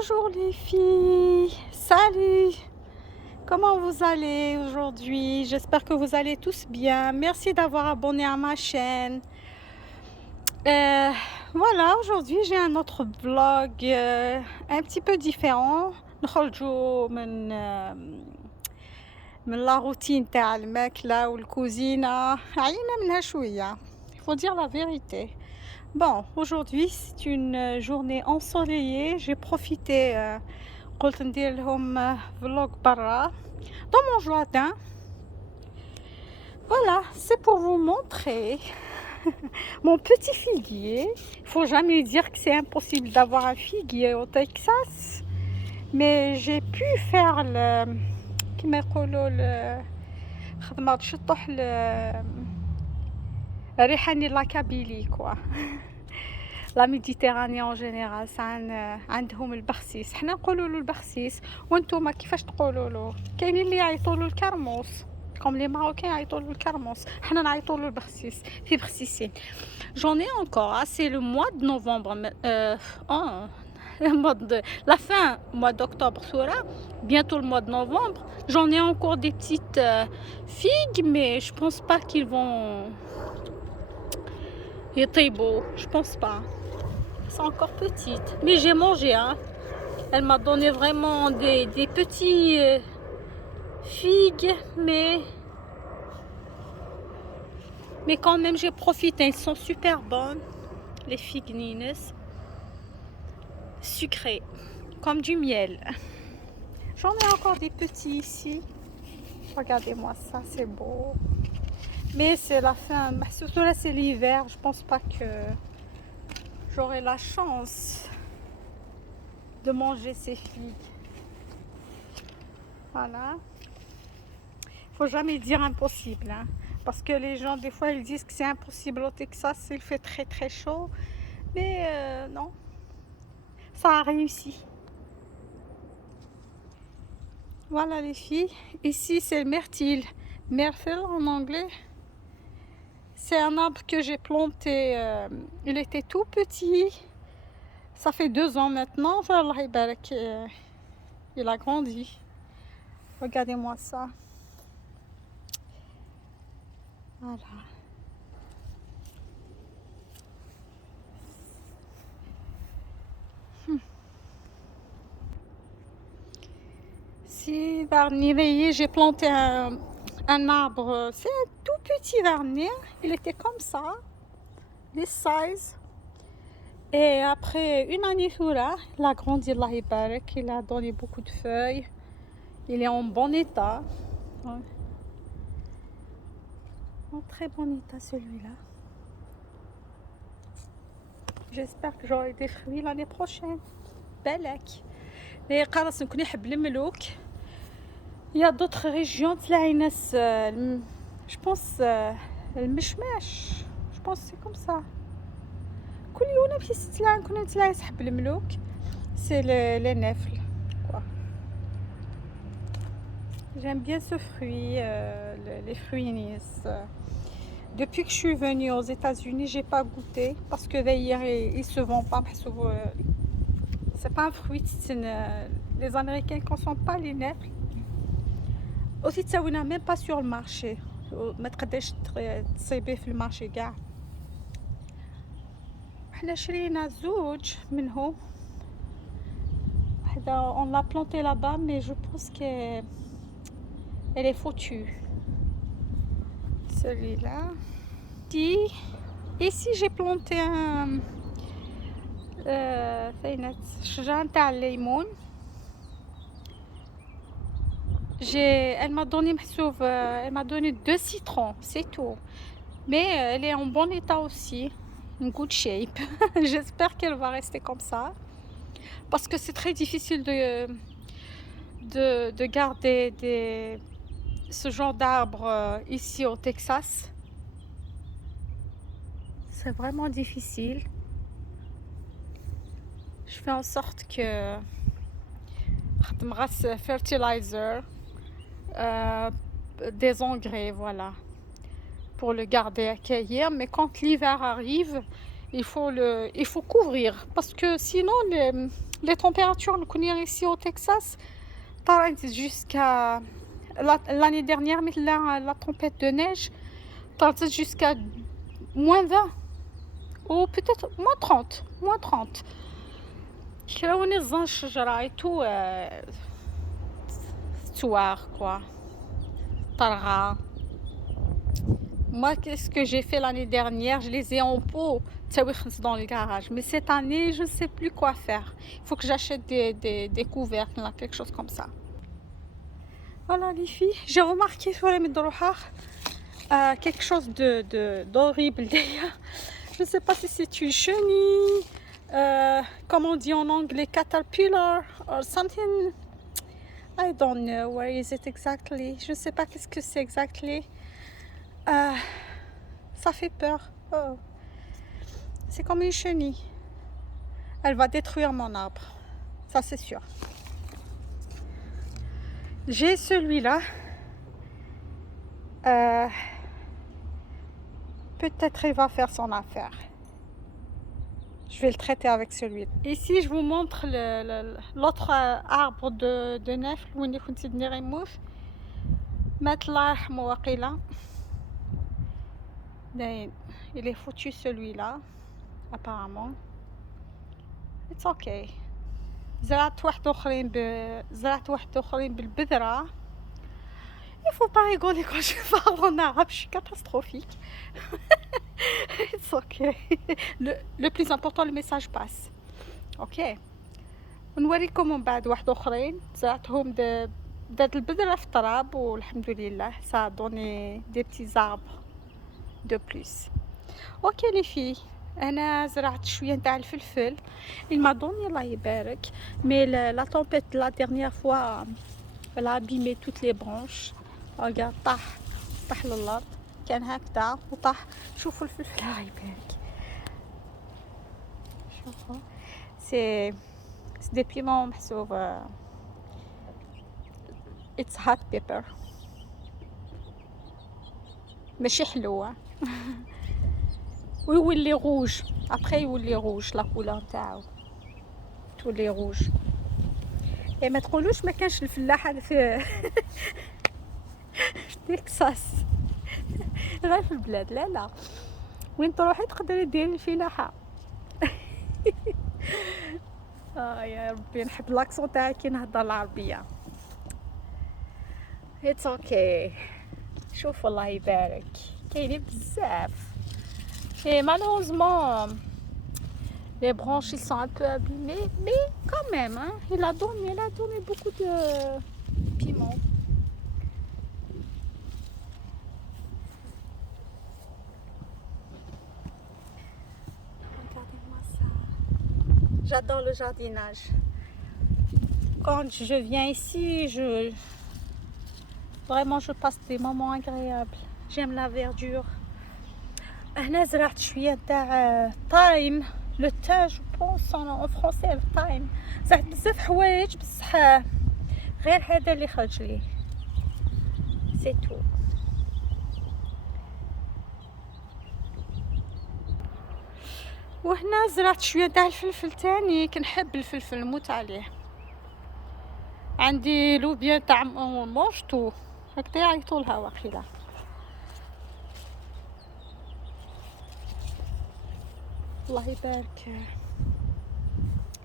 Bonjour les filles, salut! Comment vous allez aujourd'hui? J'espère que vous allez tous bien. Merci d'avoir abonné à ma chaîne. Euh, voilà, aujourd'hui j'ai un autre vlog un petit peu différent. نخرجوا من la routine تاع الماكلة والكوزينة عينا منها شوية. Il faut dire la vérité. Bon, aujourd'hui c'est une journée ensoleillée. J'ai profité قلت ندير لهم vlog برا dans mon jardin. Voilà, c'est pour vous montrer mon petit figuier. Il faut jamais dire que c'est impossible d'avoir un figuier au Texas, mais j'ai pu faire le كما يقولوا خدمة تشطح ريحاني لا كابيلي كوا لا ميديتيراني اون جينيرال عندهم البخسيس، حنا نقولوا له البخسيس وانتم كيفاش تقولوا له؟ كاينين اللي يعيطوا له الكرموس كوم لي ماروكان يعيطوا له الكرموس، حنا نعيطوا له البخسيس في بخسيسين. J'en ai encore, hein, c'est le mois de novembre, la fin mois d'octobre sera bientôt le mois de novembre. J'en ai encore des petites figues, mais je pense pas qu'ils vont يطيبوا, je pense pas. C'est encore petite, mais j'ai mangé, hein. Elle m'a donné vraiment des petits figues, mais quand même j'ai profité. Elles sont super bonnes, les figues Nines, sucrées comme du miel. J'en ai encore des petits ici. Regardez-moi ça, c'est beau. Mais c'est la fin, surtout là c'est l'hiver. Je pense pas que j'aurai la chance de manger ces figues. Voilà. Faut jamais dire impossible, hein, parce que les gens des fois ils disent que c'est impossible au Texas, il fait très très chaud, mais non, ça a réussi. Voilà les filles, ici c'est le myrtille, myrtle en anglais. C'est un arbre que j'ai planté, il était tout petit, ça fait 2 ans maintenant. Allah يبارك, il a grandi. Regardez-moi ça. Voilà. Si dernier, j'ai planté un arbre, c'est un tout petit dernier, il était comme ça, this size. Et après une année, il a grandi, Allah يبارك, il a donné beaucoup de feuilles, il est en bon état. Ouais. En très bon état celui-là. J'espère que j'aurai des fruits l'année prochaine. بالك. Mais خلاص نكون يحب الملوك. Il y a d'autres régions تلاقي ناس je pense المشماش, je pense c'est comme ça. كل يوم في تلاقي نكون تلاقي تحب الملوك, c'est les nèfles quoi. J'aime bien ce fruit, les fruits Nice. Depuis que je suis venue aux États-Unis, j'ai pas goûté parce que d'ailleurs il se vend pas. C'est pas un fruit. Les Américains ne consomment pas les nèfles. Aussi تساوينا même pas sur le marché. ما تقدرش تصيبيه في المارشي كاع. احنا شرينا زوج منهم. On l'a planté là-bas, mais je pense que elle est foutue. Celui-là. Ici j'ai planté un شجرة تاع الليمون. Elle m'a donné elle m'a donné 2 citrons, c'est tout. Mais elle est en bon état aussi, in good shape. J'espère qu'elle va rester comme ça, parce que c'est très difficile de garder ce genre d'arbre ici au Texas. C'est vraiment difficile. Je fais en sorte que fertilizer, des engrais, voilà, pour le garder à cueillir. Mais quand l'hiver arrive, il faut couvrir, parce que sinon Les températures qu'on a ici au Texas, jusqu'à l'année dernière, mais la tempête de neige, jusqu'à -20 ou peut-être -30. -30. كراوني الزن الشجرة ايتو توار quoi. طرغة. Moi, qu'est-ce que j'ai fait l'année dernière? Je les ai en pot dans le garage. Mais cette année, je ne sais plus quoi faire. Il faut que j'achète des couvercles, là, quelque chose comme ça. Voilà les filles, j'ai remarqué sur les Medrouhar quelque chose d'horrible d'ailleurs. Je ne sais pas si c'est une chenille, comme on dit en anglais, caterpillar or something. I don't know where is it exactly. Je ne sais pas qu'est-ce que c'est exactly. Ça fait peur. Oh. C'est comme une chenille. Elle va détruire mon arbre. Ça c'est sûr. J'ai celui-là. Peut-être il va faire son affaire. Je vais le traiter avec celui-là. Ici, je vous montre l'autre arbre de nefl. Il est foutu celui-là, apparemment. It's okay. زرعت واحد اخرين بالبذرة. Il faut pas rigoler quand je parle en arabe, je suis catastrophique. It's okay. Le plus important, le message passe. Ok. ونوريكم من بعد واحد اخرين زرعتهم بدات البذرة في التراب والحمد لله ça a donné des petits arbres de plus. Ok les filles. انا زرعت شويه نتاع الفلفل. Il m'a donné الله يبارك. Mais la tempête la dernière fois elle a abîmé toutes les branches. regarde طاح للارض كان هكذا وطاح. شوفوا الفلفل الله يبارك. شوفوا سي دي بيمون محسوب. it's hot pepper. ماشي حلوة. ويولي روج ابخي يولي روج لا كولور تاعو تولي روج. اي ما تقولوش ما كانش الفلاحه في تكساس غير في البلاد. لا وين تروحي تقدري ديري الفلاحه. يا ربي نحب لاكسون تاعي كي نهضر العربيه. اتس اوكي. شوف الله يبارك كاينين بزاف. Et malheureusement, les branches ils sont un peu abîmées, mais quand même, hein, il a donné beaucoup de piment. Regardez-moi ça. J'adore le jardinage. Quand je viens ici, vraiment je passe des moments agréables. J'aime la verdure. هنا زرعت شويه تاع تايم لو تا جو بونس ان فرونسي التايم. زرعت بزاف حوايج بصح غير هذا اللي خرج لي سي تو. وهنا زرعت شويه تاع الفلفل تاني. كنحب الفلفل نموت عليه. عندي لوبيا تاع موشتو هكذا يعيطولها واقيلا. الله يبارك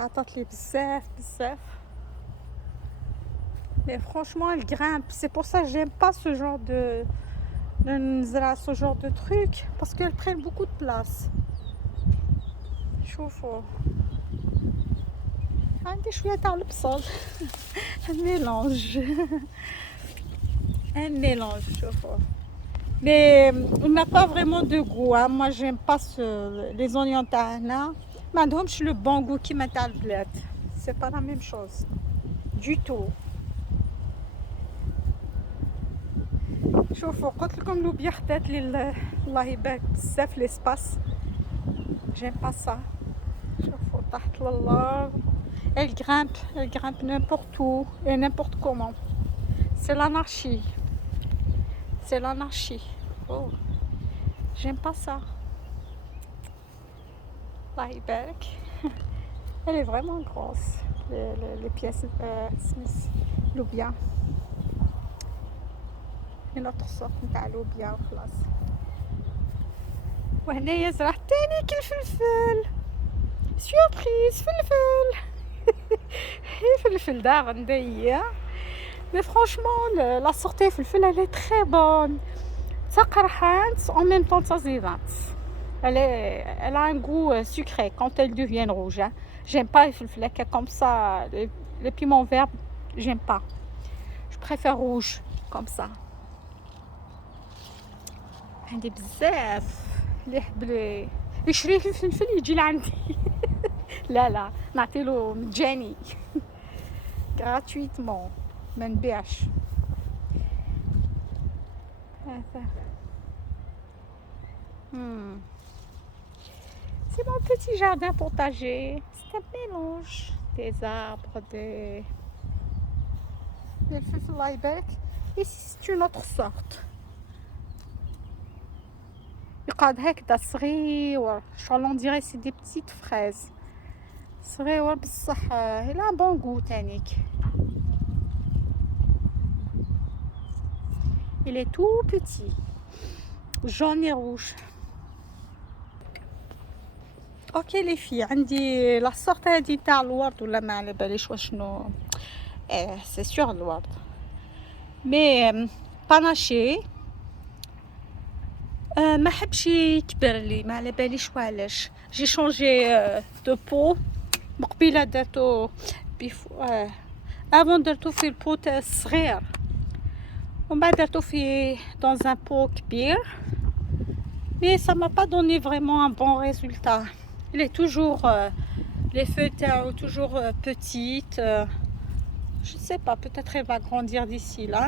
عطات لي بزاف. mais franchement elle grimpe. C'est pour ça que j'aime pas ce genre de نزرع ce genre de truc parce qu'elles prennent beaucoup de place. شوفوا عندي شويه تاع البصل. un mélange شوفوا. Mais on n'a pas vraiment de goût. Hein. Moi, j'aime pas les oignons tahna. ما عندهمش le bon goût كيما تاع البلاد. C'est pas la même chose du tout. شوفوا قلت لكم لوبيا خدات لي الله يبارك بزاف ليسباس. j'aime pas ça. شوفوا طاحت للارض. elle grimpe n'importe où et n'importe comment. C'est l'anarchie. C'est l'anarchie. Oh, j'aime pas ça. الله يبارك. Elle est vraiment grosse, les pièces لوبيا. Une autre sorte نتاع لوبيا وخلاص. وهنايا زرعت تاني الفلفل. سيربريز فلفل. فلفل داغن دايا. Mais franchement, la sortie فلفل elle est très bonne. تقرحات en même temps تزيدات. Elle a un goût sucré quand elle devient rouge. Hein. J'aime pas les fلفل comme ça. Les piments verts, j'aime pas. Je préfère rouge comme ça. عندي بزاف اللي يحب يشري الفلفل يجي لعندي. لا نعطيلو مجاني gratuitement ما نبيعش. هذا c'est mon petit jardin potager. C'est un mélange des arbres, des الفلفل الله يبارك. Ici c'est une autre sorte. يقعد هكذا صغير شغل on dirait c'est des petites fraises صغير بصح il a un bon goût تانيك. Il est tout petit jaune et rouge. اوكي لي في عندي لا سورت هادي تاع الورد ولا ما على باليش واشنو. سي سور الورد مي باناشي. ما حبش يكبر لي ما على باليش وعلاش. جي شونجي دو بو مقبيله درتو افون درتو في البو صغير ومن بعد درتو في dans un pot كبير. Mais ça m'a pas donné vraiment un bon résultat. Il est toujours les feuilles sont toujours petites. Je sais pas, peut-être elle va grandir d'ici là.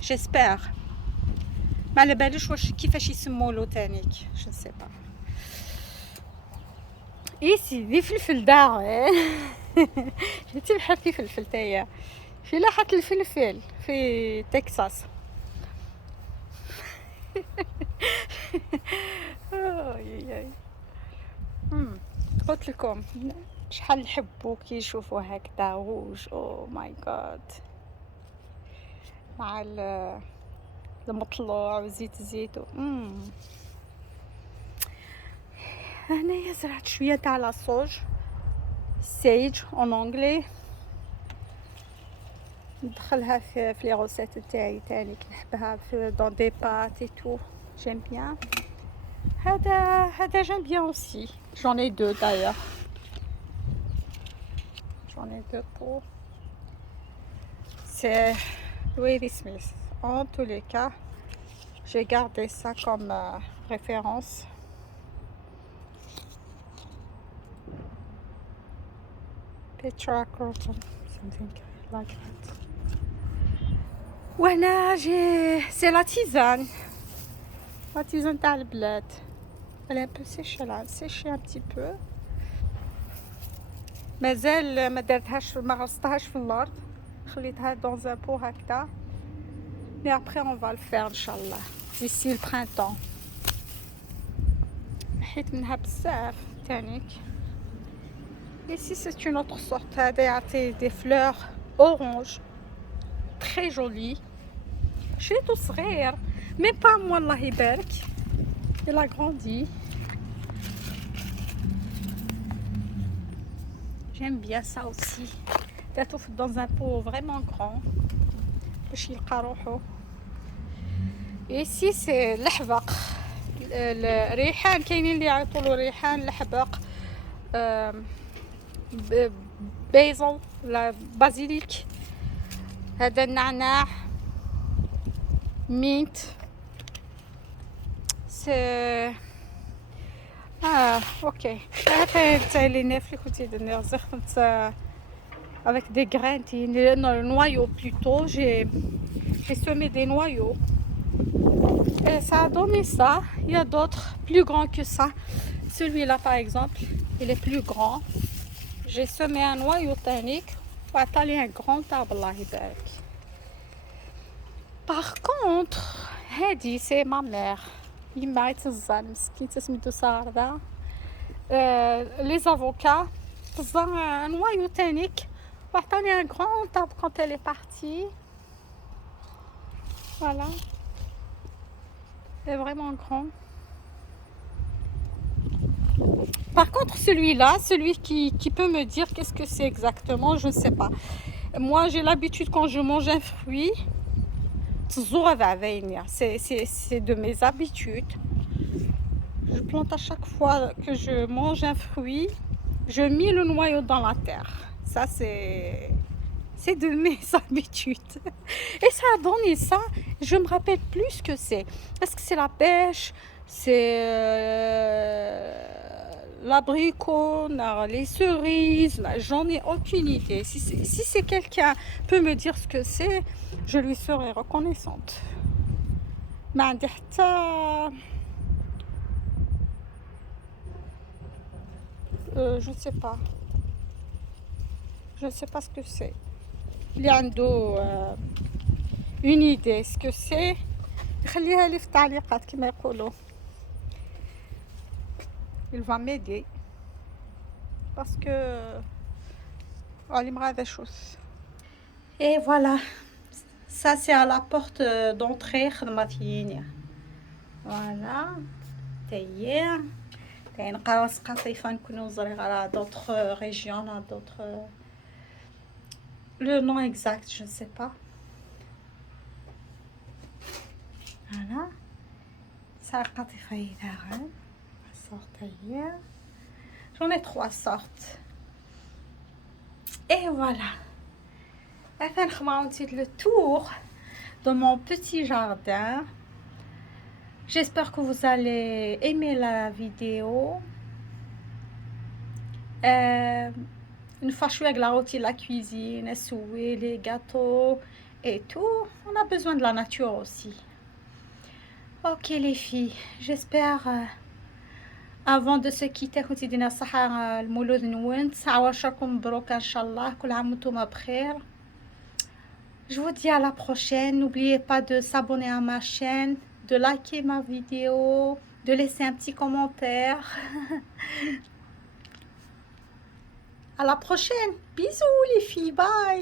J'espère. ما على باليش واش كيفاش يسمولو تانيك. Je sais pas. Ici دي فلفل داغ. جيتي بحال فلفل تايا. في لاحة الفلفل في تكساس. قلت لكم شحال نحبو كي يشوفوا هكذا روج. او ماي جاد مع المطلوع وزيت الزيتون. هنايا زرعت شويه تاع لاصوج سيج اون انجلي ندخلها في لي روسيت تاعي تاني نحبها في دون دي بات اي تو. جيم بيان. هذا j'aime bien aussi. J'en ai deux d'ailleurs. J'en ai deux pour. C'est Louis Smith. En tous les cas, j'ai gardé ça comme référence. Petra Croton, something like that. Voilà, c'est la tisane. La tisane تاع البلاد. Elle est un peu séchée là, séchée un petit peu. مازال ما درتهاش ما غرستهاش في الارض خليتها dans un pot هكذا. Mais après on va le faire inchallah d'ici le printemps. حيت منها بزاف تانيك. Ici c'est une autre sorte. هذا يعطي des fleurs orange très jolies. شريتو صغير même pas moi الله يبارك. Il a grandi. J'aime bien ça aussi. درتو dans un pot vraiment grand باش يلقى روحو. ici c'est الحبق الريحان. كاينين اللي يعيطولو ريحان الحبق بيزل ولا بازيليك. هذا النعناع مينت. سي اوكي. هذا تاع لي نيف اللي كنتي درنا زخمت avec des graines non le noyau plutôt. J'ai semé des noyaux et ça a donné ça. Il y a d'autres plus grands que ça. Celui-là par exemple il est plus grand. J'ai semé un noyau tanique وعطالي un grand arbre الله يبارك. Par contre هادي c'est ma mère. يما يتزان مسكين سميتو سارة. Les avocats un noyau tannique. وعطاني un grand arbre quand elle est partie. Voilà. Elle est vraiment grand. Par contre, celui-là, celui qui peut me dire qu'est-ce que c'est exactement, je ne sais pas. Moi, j'ai l'habitude quand je mange un fruit, c'est de mes habitudes. Je plante à chaque fois que je mange un fruit, je mets le noyau dans la terre. Ça, c'est de mes habitudes. Et ça a donné ça. Je me rappelle plus ce que c'est. Est-ce que c'est la pêche? C'est l'abricot, les cerises? J'en ai aucune idée. Si c'est quelqu'un peut me dire ce que c'est, je lui serai reconnaissante. ما عندي حتى je sais pas. Je ne sais pas ce que c'est. اللي عنده une idée ce que c'est خليها لي في التعليقات كما يقولوا. Il va m'aider parce que et voilà, ça c'est à la porte d'entrée. Voilà, تاهي نبقاو قطيفه نكونوا زريغ على d'autres régions, à d'autres le nom exact je ne sais pas. Voilà, ça قطيفه يدارن sorte. J'en ai 3 sortes. Et voilà. Le tour de mon petit jardin. J'espère que vous allez aimer la vidéo. Une fois je suis avec la routine, la cuisine, les gâteaux et tout, on a besoin de la nature aussi. Ok les filles, j'espère avant de se quitter كنتي دينا الصحة المولود نونت عواشركم مبروك ان شاء الله كل عام وانتم بخير. Je vous dis à la prochaine. N'oubliez pas de s'abonner à ma chaîne, de liker ma vidéo, de laisser un petit commentaire. À la prochaine. Bisous les filles. Bye.